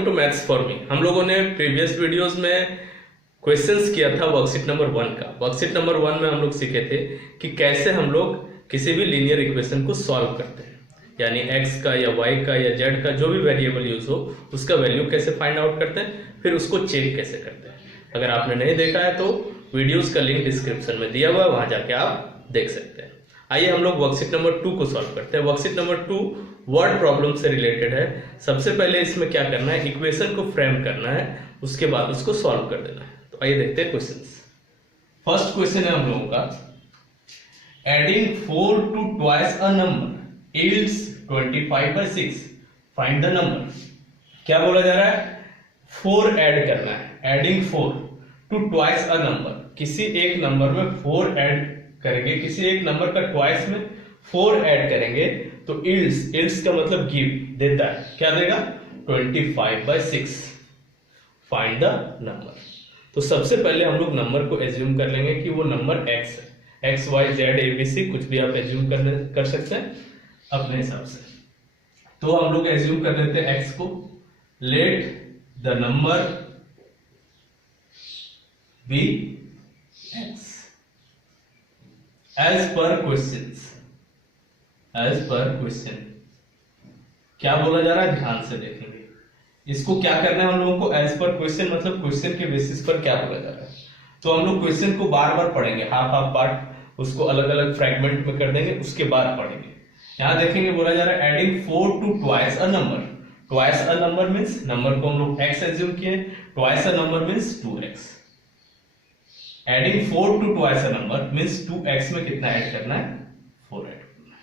Welcome to maths for me. हम लोगों ने प्रीवियस वीडियोस में क्वेश्चंस किया था वर्कशीट नंबर 1 का। वर्कशीट नंबर 1 में हम लोग सीखे थे कि कैसे हम लोग किसी भी लीनियर इक्वेशन को सॉल्व करते हैं, यानी x का या y का या z का जो भी वेरिएबल यूज हो उसका वैल्यू कैसे फाइंड आउट करते हैं, फिर उसको चेक कैसे करते हैं। अगर आपने नहीं देखा है तो वीडियोस का लिंक डिस्क्रिप्शन में दिया हुआ है, वहां जाके आप देख सकते हैं। आइए हम लोग वर्कशीट नंबर 2 को सॉल्व करते हैं। वर्कशीट नंबर 2 वर्ड प्रॉब्लम से रिलेटेड है। सबसे पहले इसमें क्या करना है, इक्वेशन को फ्रेम करना है, उसके बाद उसको सॉल्व कर देना है। तो आइए देखते हैं क्वेश्चंस। फर्स्ट क्वेश्चन है हम लोगों का, adding 4 to twice a number yields 25/6, find the number. क्या बोला जा रहा है, 4 ऐड करना है। Adding 4 to twice a number, किसी एक नंबर में 4 ऐड करेंगे, किसी एक नंबर का ट्वाइस में 4 ऐड करेंगे तो यील्ड्स का मतलब गिव देता है, क्या देगा 25/6, फाइंड द नंबर। तो सबसे पहले हम लोग नंबर को एज्यूम कर लेंगे कि वो नंबर x है। x y z a b c कुछ भी आप एज्यूम कर सकते हैं अपने हिसाब से। तो हम लोग एज्यूम कर लेते हैं x को। Let the number be x as per question. क्या बोला जा रहा है, ध्यान से देखेंगे। इसको क्या करना है हम लोगों को, एज पर क्वेश्चन मतलब क्वेश्चन के बेसिस पर क्या बोला जा रहा है। तो हम लोग क्वेश्चन को बार बार पढ़ेंगे, हाफ पार्ट उसको अलग अलग फ्रेगमेंट में कर देंगे, उसके बाद पढ़ेंगे। यहां देखेंगे बोला जा रहा है adding 4 to twice a number. Twice a number means number को हम लोग x एज्यूम किए, twice a number means 2x। Adding 4 to twice a number means 2x में कितना ऐड करना है, 4 ऐड करना है।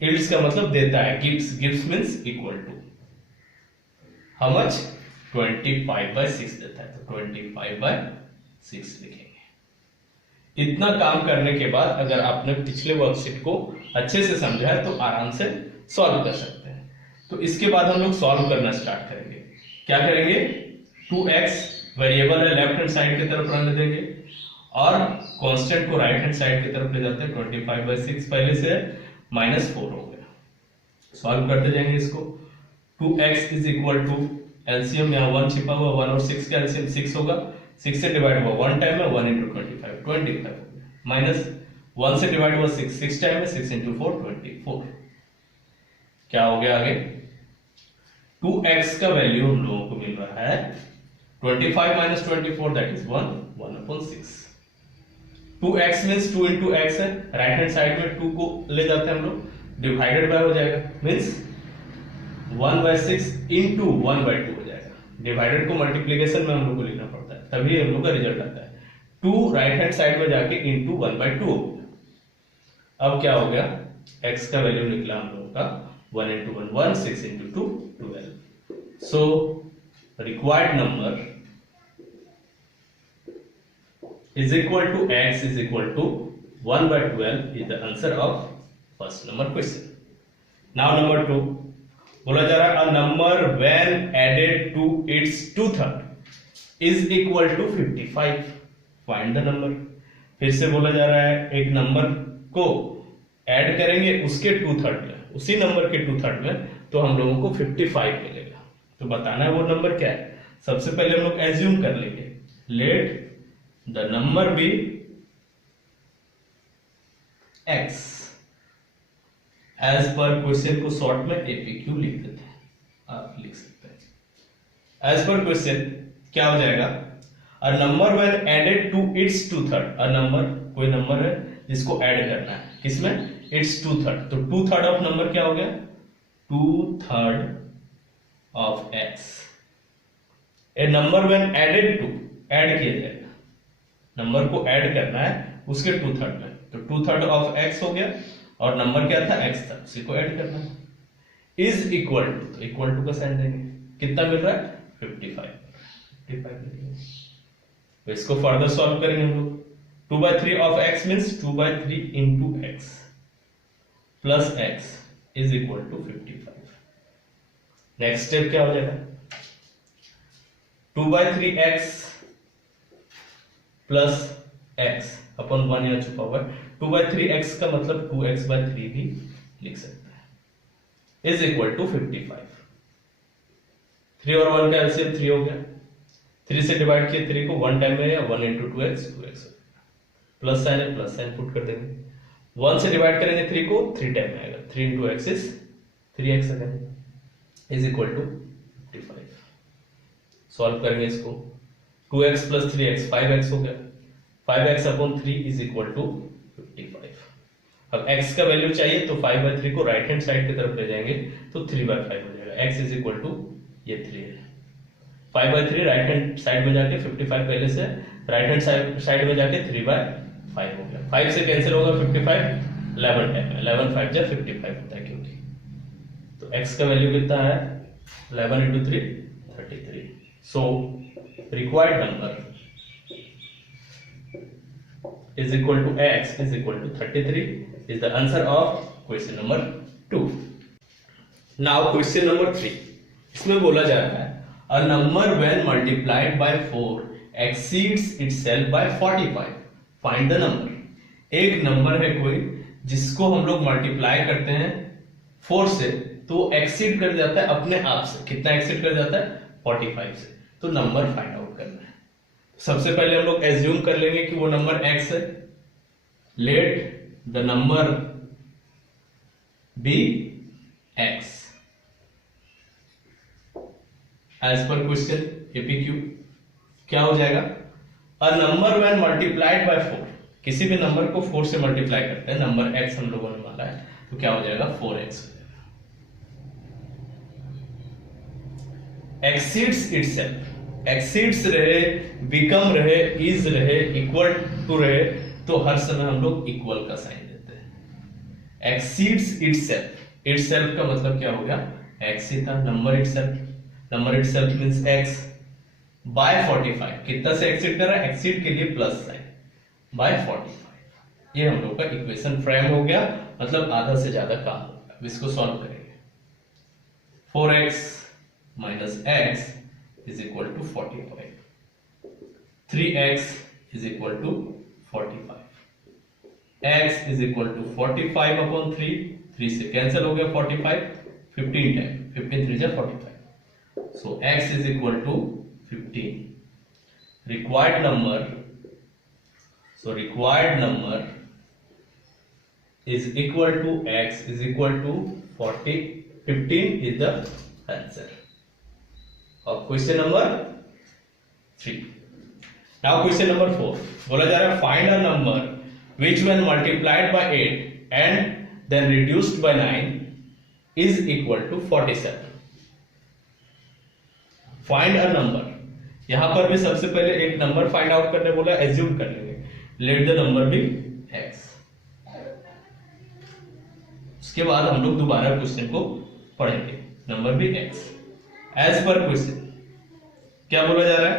यील्ड्स का मतलब देता है, gives means equal to how much, 25/6 देता है, तो 25/6 लिखेंगे। इतना काम करने के बाद अगर आपने पिछले वर्कशीट को अच्छे से समझा है तो आराम से सॉल्व कर सकते हैं। तो इसके बाद हम लोग सॉल्व करना स्टार्ट करेंगे। क्या करेंगे, 2x वेरिएबल है, लेफ्ट हैंड साइड की तरफ रहने देंगे और कांस्टेंट को राइट हैंड साइड की तरफ ले जाते हैं। 25/6 पहले से -4 हो गया। सॉल्व करते जाएंगे इसको। 2x is equal to LCM, यहाँ 1 छिपा हुआ, 1 और 6 का एलसीएम 6 होगा। 6 से डिवाइड हुआ 1 टाइम में, 1 into 25 हो गया, माइनस 1 से डिवाइड हुआ 6 टाइम में, 6 into 4 24। क्या हो गया आगे, 2x का वैल्यू हम लोगों को मिल रहा है 25 minus 24 that is 1/6। 2x means 2 into x है, राइट हैंड साइड में 2 को ले जाते हैं हम लोग, डिवाइडेड बाय हो जाएगा, मींस 1/6 into 1/2 हो जाएगा। डिवाइडेड को मल्टीप्लिकेशन में हम लोग को लिखना पड़ता है, तभी हम लोग का रिजल्ट आता है। 2 राइट हैंड साइड में जाके into 1/2 हो गया। अब क्या हो गया, x का वैल्यू निकला हम लोगों का 1 into 1 1, 6 into 2 12। So required number is equal to x is equal to 1/12 is the answer of first number question. Now number 2 बोला जा रहा है a number when added to its 2/3 is equal to 55, find the number। फिर से बोला जा रहा है एक नंबर को ऐड करेंगे उसके 2/3 में, उसी नंबर के 2/3 में, तो हम लोगों को 55 मिलेगा। तो बताना है वो नंबर क्या है। सबसे पहले हम लोग एज्यूम कर लेंगे, let the number be x। As per question को शॉर्ट में एपीक्यू लिख देते हैं, आप लिख सकते हैं। एज पर क्वेश्चन क्या हो जाएगा, a number when added to its 2/3। A number कोई नंबर है जिसको ऐड करना है, किसमें, इट्स 2/3। तो 2/3 ऑफ नंबर क्या हो गया, 2/3 of x। A number when added to, add किया जाएगा, नंबर को ऐड करना है उसके 2/3 में, तो 2/3 ऑफ x हो गया और नंबर क्या था, x था, उसी को ऐड करना है। इज इक्वल टू, तो इक्वल टू का साइन देंगे, कितना मिल रहा है 55। तो इसको फर्दर सॉल्व करेंगे हम लोग। 2/3 of x means 2/3 into x plus x is equal to 55। Next step क्या हो जाएगा, 2/3x प्लस x अपन 1 यहाँ छुपा हुआ है। 2/3x का मतलब 2x/3 भी लिख सकते हैं, इज इक्वल टू 55। 3 और 1 का एलसीएम 3 हो गया। 3 से डिवाइड किए 3 को 1 टाइम में, या 1 into 2x, 2x plus sign है, प्लस साइन पुट कर देंगे। 1 से डिवाइड करेंगे 3 को, 3 टाइम में आएगा, 3 into x is 3x again is equal to 55। Solve करेंगे इसको, 2x प्लस 3x 5x हो गया, 5x upon 3 is equal to 55। अब x का वैल्यू चाहिए तो 5/3 को राइट हैंड साइड की तरफ ले जाएंगे तो 3/5 हो जाएगा। x इज इक्वल टू ये 3 है, 5/3 राइट हैंड साइड में जाके 55 पहले से राइट हैंड साइड में जाके 3/5 हो गया। 5 से कैंसिल होगा 55, 11 टाइम है, 11 5 जा 55 होता है क्योंकि, तो x का वैल्यू कितना है 11 into 3 33। So required number is equal to x is equal to 33 is the answer of question number 2. Now question number 3, इसमें बोला जा रहा है a number when multiplied by 4 exceeds itself by 45, find the number। एक number है कोई जिसको हम लोग मल्टीप्लाई करते हैं 4 से तो एक्सीड कर जाता है अपने आप से। कितना एक्सीड कर जाता है 45 से, तो नंबर फाइंड आउट करना है। सबसे पहले हम लोग एज्यूम कर लेंगे कि वो नंबर x है। Let the number be x as per question APQ. क्या हो जाएगा, a number when multiplied by 4, किसी भी नंबर को 4 से मल्टीप्लाई करते हैं, नंबर x हम लोगों ने माना है, तो क्या हो जाएगा 4x हो जाएगा। एक्सीड्स इटसेल्फ, एक्सीड्स रहे, बिकम रहे, इज रहे, इक्वल टू रहे, तो हर समय हम लोग इक्वल का साइन देते हैं। एक्सीड्स इटसेल्फ, इटसेल्फ का मतलब क्या हो गया x ही था, number itself, number itself means x by 45। कितना से एक्सीड कर रहा है, एक्सीड के लिए प्लस साइन बाय 45। ये हम लोग का इक्वेशन फ्रेम हो गया, मतलब आधा से ज्यादा काम होगा। अब इसको सॉल्व करेंगे, 4x minus x is equal to 45, 3x is equal to 45, x is equal to 45 upon 3, 3 से कैंसिल हो गया 45, 15 टाइम, 15 3 जा 45, so x is equal to 15। required number, so required number is equal to x is equal to 40, 15 is the answer of question number 3. Now question number 4, बोला जा रहा है find a number which when multiplied by 8 and then reduced by 9 is equal to 47. Find a number, यहां पर भी सबसे पहले एक नंबर फाइंड आउट करने बोला, एज्यूम कर लेंगे, let the number be x। उसके बाद हम लोग दोबारा क्वेश्चन को पढ़ेंगे, number be x as per question. क्या बोला जा रहा है,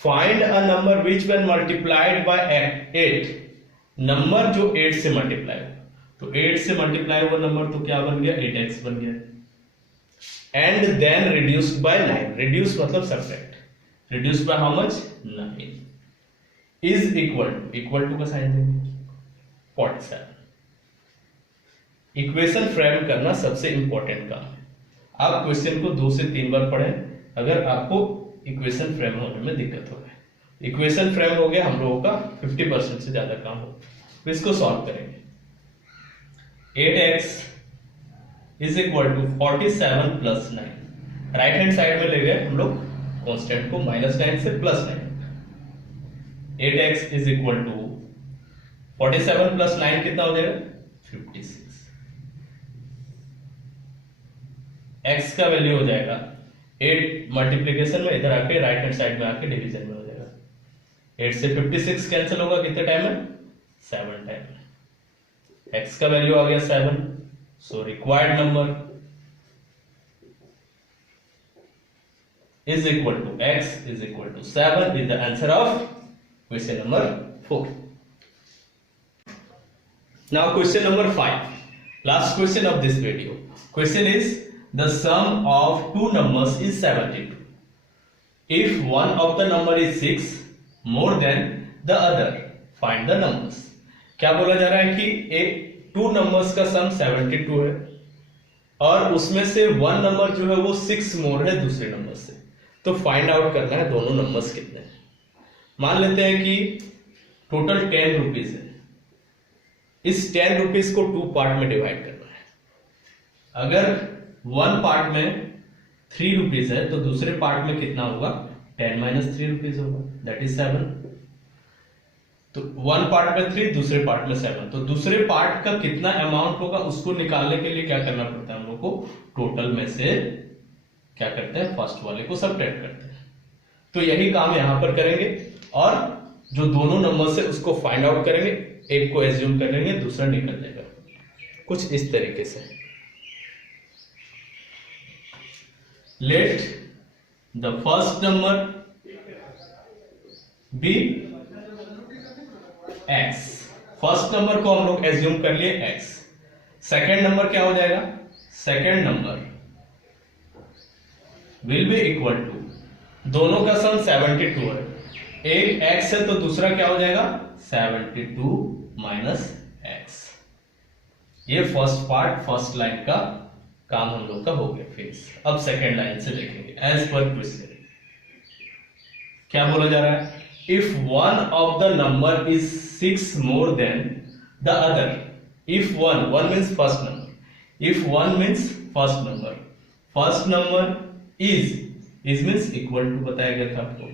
find a number which when multiplied by 8, number जो 8 से मल्टीप्लाई हो, तो 8 से मल्टीप्लाई हुआ नंबर तो क्या बन गया 8x बन गया, and then reduced by 9, reduce मतलब subtract, reduced by how much 9 is equal to का साइन देंगे 47। इक्वेशन फ्रेम करना सबसे इंपॉर्टेंट काम है। आप क्वेश्चन को 2 से 3 बार पढ़ें अगर आपको इक्वेशन फ्रेम होने में दिक्कत हो रहा है। इक्वेशन फ्रेम हो गया हम लोगों का 50% से ज्यादा काम हो, तो इसको सॉल्व करेंगे। 8x is equal to 47 plus 9, right hand side में ले गए हम लोग कांस्टेंट को, -9 से +9, 8x is equal to 47 plus 9 कितना हो जाएगा 56। x का वैल्यू हो जाएगा 8 मल्टीप्लीकेशन में, इधर आके राइट हैंड साइड में आके डिवीजन में हो जाएगा। 8 से 56 कैंसिल होगा कितने टाइम में 7 टाइम में। x का वैल्यू आ गया 7, so required number is equal to x is equal to 7 is the answer of question number 4. Now question number 5, last question of this video. Question is the sum of two numbers is 72. If one of the number is 6 more than the other, find the numbers. क्या बोला जा रहा है कि एक two numbers का सम 72 है और उसमें से वन नंबर जो है वो 6 मोर है दूसरे नंबर से। तो फाइंड आउट करना है दोनों नंबर्स कितने हैं। मान लेते हैं कि टोटल 10 रुपीज है, इस 10 रुपीज को 2 पार्ट में डिवाइड करना है। अगर वन पार्ट में 3 रुपीज है तो दूसरे पार्ट में कितना होगा, 10 माइनस 3 रुपीज होगा, दैट इज 7। तो वन पार्ट में 3, दूसरे पार्ट में 7, तो दूसरे पार्ट का कितना अमाउंट होगा उसको निकालने के लिए क्या करना पड़ता है हम लोग को, टोटल में से क्या करते हैं, फर्स्ट वाले को सबट्रैक्ट करते हैं। तो यही काम यहां पर करेंगे और जो दोनों नंबर से उसको फाइंड आउट करेंगे, एक को एज्यूम कर लेंगे, दूसरा निकल जाएगा, कुछ इस तरीके से। Let the first number be x, first number को हम लोग एज्यूम कर लिए x, सेकेंड नंबर क्या हो जाएगा, second number will be equal to, दोनों का सम 72 है, एक x है तो दूसरा क्या हो जाएगा 72 माइनस x। ये फर्स्ट पार्ट, फर्स्ट लाइन का काम हम लोग का हो गया फिनिश। अब सेकेंड लाइन से देखेंगे। एज पर क्वेश्चन क्या बोला जा रहा है, if one of the number is 6 more than the other, if one means first number, if one means first number is means equal to बताया गया था आपको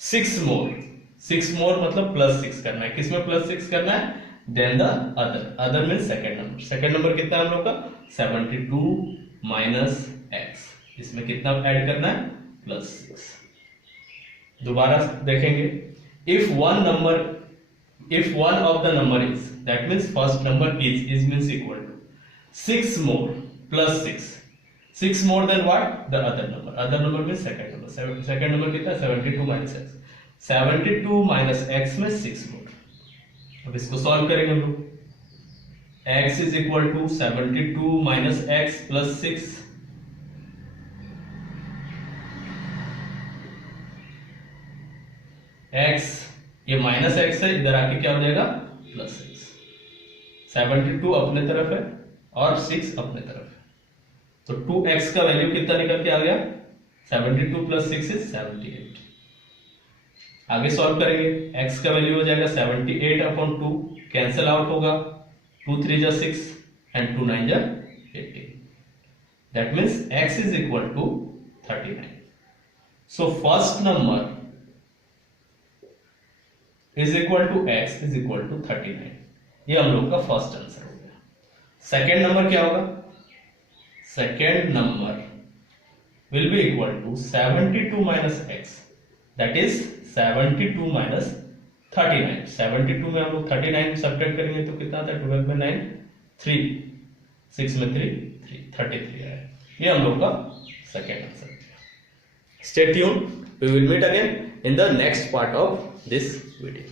6 more मतलब प्लस 6 करना है, किसमें प्लस 6 करना है, then the other means second number कितना है हम लोग का 72 माइनस x, इसमें कितना ऐड करना है प्लस 6। दोबारा देखेंगे, if one of the number is, that means first number is means equal to 6 more plus 6 more than what, the other number means second number कितना 72 minus x, 72 minus x में 6 more। अब इसको solve करेंगे हम लोग, x is equal to 72 minus x plus 6, x ये minus x है, इधर आके क्या हो जाएगा प्लस 6, 72 अपने तरफ है और 6 अपने तरफ है, तो 2x का वैल्यू कितना निकल के आ गया 72 प्लस 6 इज 78। आगे सॉल्व करेंगे, x का वैल्यू हो जाएगा 78 अपॉन 2, कैंसिल आउट होगा, 2 3 जा 6 एंड 2 9 जा 18, that means x is equal to 39। So first number is equal to x is equal to 39, ये हम लोग का फर्स्ट आंसर हो गया। सेकेंड नंबर क्या होगा, second number will be equal to 72 minus x, that is 72 minus 39। 72 में हम लोग 39 सब्ट्रैक्ट करेंगे तो कितना आता है, 12 में 9 3, 6 में 3 33 आया। ये हम लोग का second answer. Stay tuned, we will meet again in the next part of this video.